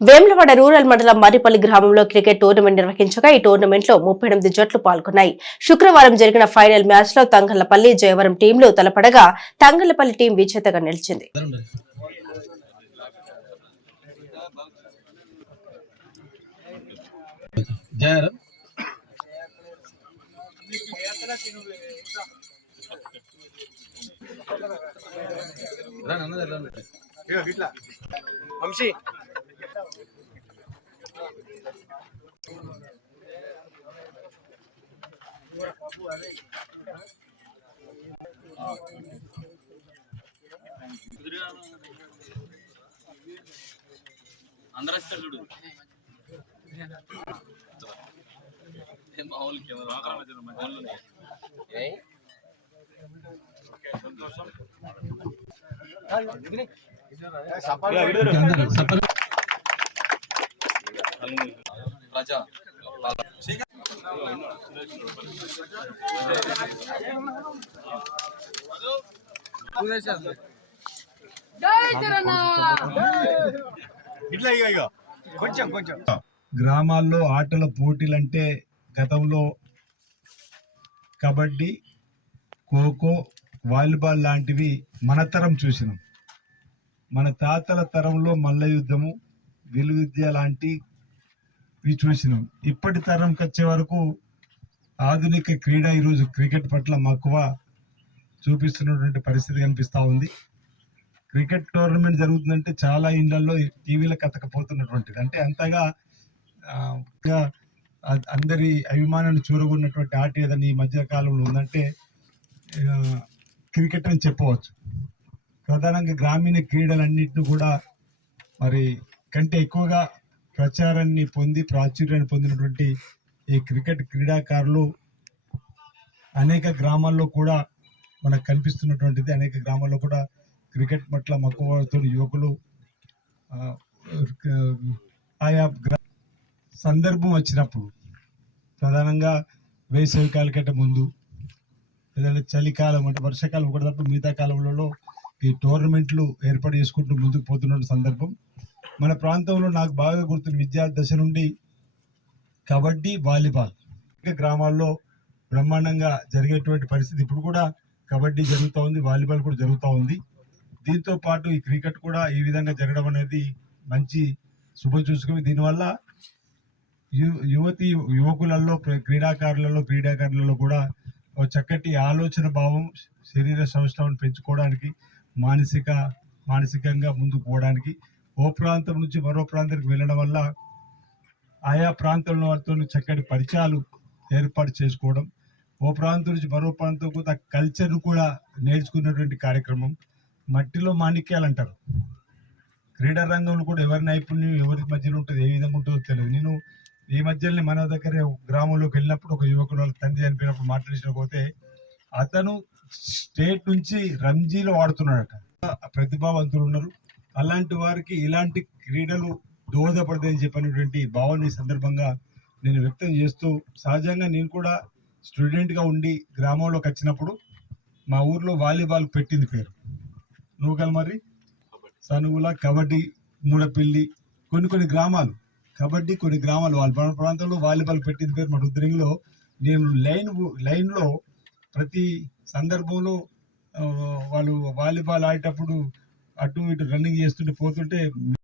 Vemulawada rural మండలం మరిపల్లి గ్రామంలో cricket tournament నిర్వహించగా ఈ టోర్నమెంట్లో ముప్పై ఎనిమిది జట్లు పాల్గొన్నాయి. శుక్రవారం జరిగిన ఫైనల్ మ్యాచ్లో తంగళ్ళపల్లి జయవరం టీంలు తలపడగా తంగళ్ళపల్లి టీం విజేతగా నిలిచింది. వంశీ. అందరూ చూడు ఏం మామూలు కెమెరా మామూలు కొంచెం కొంచెం. గ్రామాల్లో ఆటల పోటీలంటే గతంలో కబడ్డీ ఖోఖో వాలీబాల్ లాంటివి మన తరం చూసినాం. మన తాతల తరంలో మల్ల యుద్ధము విలువిద్య లాంటివి చూసినాం. ఇప్పటి తరంకి వచ్చే వరకు ఆధునిక క్రీడ ఈరోజు క్రికెట్ పట్ల మక్కువ చూపిస్తున్నటువంటి పరిస్థితి కనిపిస్తూ ఉంది. క్రికెట్ టోర్నమెంట్ జరుగుతుందంటే చాలా ఇండ్లలో టీవీలకు అతకపోతున్నటువంటిది అంటే అంతగా అందరి అభిమానాన్ని చూరగొన్నటువంటి ఆట ఏదని ఈ మధ్య కాలంలో ఉందంటే క్రికెట్ అని చెప్పవచ్చు. ప్రధానంగా గ్రామీణ క్రీడలన్నింటినీ కూడా మరి కంటే ఎక్కువగా ప్రచారాన్ని పొంది ప్రాచుర్యాన్ని పొందినటువంటి ఈ క్రికెట్ క్రీడాకారులు అనేక గ్రామాల్లో కూడా మనకు కనిపిస్తున్నటువంటిది. అనేక గ్రామాల్లో కూడా క్రికెట్ పట్ల మక్కువతో యువకులు ఆయా గ్రా- సందర్భం వచ్చినప్పుడు ప్రధానంగా వేసవి కాలం కంటే ముందు లేదంటే చలికాలం అంటే వర్షాకాలం కూడా తప్ప మిగతా కాలంలో ఈ టోర్నమెంట్లు ఏర్పాటు చేసుకుంటూ ముందుకు పోతున్న సందర్భం. మన ప్రాంతంలో నాకు బాగా గుర్తున్న విద్యార్థి దశ నుండి కబడ్డీ వాలీబాల్. ఇంకా గ్రామాల్లో బ్రహ్మాండంగా జరిగేటువంటి పరిస్థితి ఇప్పుడు కూడా కబడ్డీ జరుగుతూ ఉంది వాలీబాల్ కూడా జరుగుతూ ఉంది. దీంతో పాటు ఈ క్రికెట్ కూడా ఈ విధంగా జరగడం అనేది మంచి శుభ చూసుకుని దీనివల్ల యు- యువతి యువకులలో ప్ర- క్రీడాకారులలో క్రీడాకారులలో కూడా ఒక చక్కటి ఆలోచన భావం శరీర సంస్థను పెంచుకోవడానికి మానసిక మానసికంగా ముందుకు పోవడానికి ఓ ప్రాంతం నుంచి మరో ప్రాంతానికి వెళ్ళడం వల్ల ఆయా ప్రాంతంలో వారితో చక్కటి పరిచయాలు ఏర్పాటు చేసుకోవడం ఓ ప్రాంతం నుంచి మరో ప్రాంతం కూడా కల్చర్ను కూడా నేర్చుకున్నటువంటి కార్యక్రమం మట్టిలో మాణిక్యాలు అంటారు క్రీడా రంగంలో కూడా ఎవరి నైపుణ్యం ఎవరి మధ్యలో ఉంటుంది ఏ విధంగా ఉంటుందో తెలియదు నేను ఈ మధ్యలోనే మన దగ్గర గ్రామంలోకి వెళ్ళినప్పుడు ఒక యువకుడు వాళ్ళ తండ్రి చనిపోయినప్పుడు మాట్లాడిన పోతే అతను స్టేట్ నుంచి రంజీలో ఆడుతున్నాడట ప్రతిభావంతులు ఉన్నారు. అలాంటి వారికి ఇలాంటి క్రీడలు దోహదపడతాయని చెప్పినటువంటి భావన ఈ సందర్భంగా నేను వ్యక్తం చేస్తూ సహజంగా నేను కూడా స్టూడెంట్గా ఉండి గ్రామంలోకి వచ్చినప్పుడు మా ఊర్లో వాలీబాల్ పెట్టింది పేరు. నువ్వు మరి? సనుగుల కబడ్డీ మూడపిల్లి కొన్ని కొన్ని గ్రామాలు. కబడ్డీ కొన్ని గ్రామాలు వాళ్ళ ప్రాంతంలో వాలీబాల్ పెట్టింది పేరు మా రుద్రింగ్లో. నేను లైన్ లైన్లో ప్రతి సందర్భంలో వాళ్ళు వాలీబాల్ ఆడేటప్పుడు అటు ఇటు రన్నింగ్ చేస్తుంటే పోతుంటే